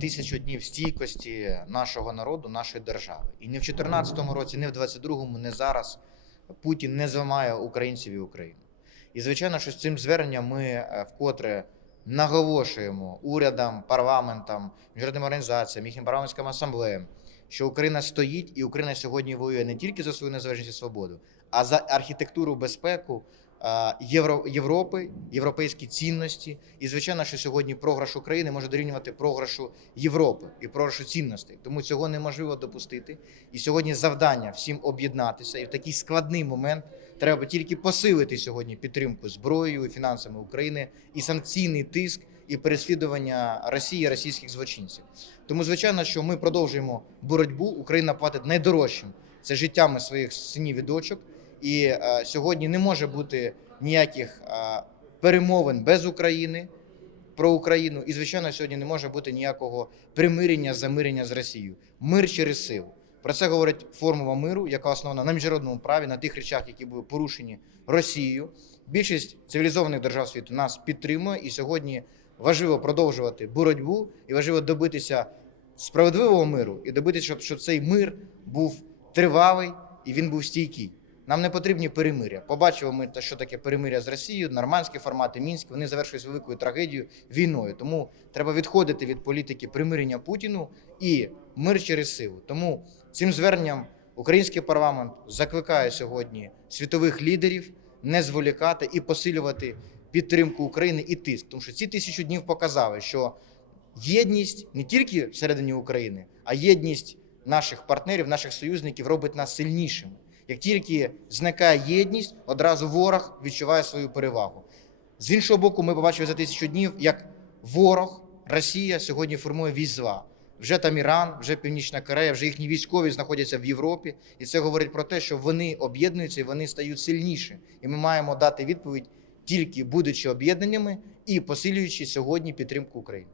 тисячу днів стійкості нашого народу, нашої держави. І не в 2014 році, не в 22-му, не зараз Путін не зламає українців і Україну. І звичайно, що з цим зверненням ми е, вкотре наголошуємо урядам, парламентам, міжнародним організаціям, їхнім парламентським асамблеям, що Україна стоїть і Україна сьогодні воює не тільки за свою незалежність і свободу, а за архітектуру безпеку Євро, Європи, європейські цінності. І звичайно, що сьогодні програш України може дорівнювати програшу Європи і програшу цінностей. Тому цього неможливо допустити. І сьогодні завдання всім об'єднатися. І в такий складний момент треба тільки посилити сьогодні підтримку зброєю і фінансами України і санкційний тиск. І переслідування Росії, російських злочинців. Тому, звичайно, що ми продовжуємо боротьбу. Україна платить найдорожчим це життями своїх синів і дочок. І е, сьогодні не може бути ніяких е, перемовин без України про Україну. І звичайно, сьогодні не може бути ніякого примирення, замирення з Росією. Мир через силу. Про це говорить формула миру, яка основана на міжнародному праві, на тих речах, які були порушені Росією. Більшість цивілізованих держав світу нас підтримує, і сьогодні важливо продовжувати боротьбу і важливо добитися справедливого миру і добитися, щоб, щоб цей мир був тривалий і він був стійкий. Нам не потрібні перемиря. Побачили ми, що таке перемиря з Росією, нормандські формати, мінськ. Вони завершились великою трагедією війною. Тому треба відходити від політики примирення Путіну і мир через силу. Тому цим зверненням український парламент закликає сьогодні світових лідерів не зволікати і посилювати підтримку України і тиск. Тому що ці тисячу днів показали, що єдність не тільки всередині України, а єдність наших партнерів, наших союзників робить нас сильнішими. Як тільки зникає єдність, одразу ворог відчуває свою перевагу. З іншого боку, ми побачили за тисячу днів, як ворог Росія сьогодні формує військ зла. Вже там Іран, вже Північна Корея, вже їхні військові знаходяться в Європі, і це говорить про те, що вони об'єднуються і вони стають сильніші. І ми маємо дати відповідь тільки будучи об'єднаннями і посилюючи сьогодні підтримку України.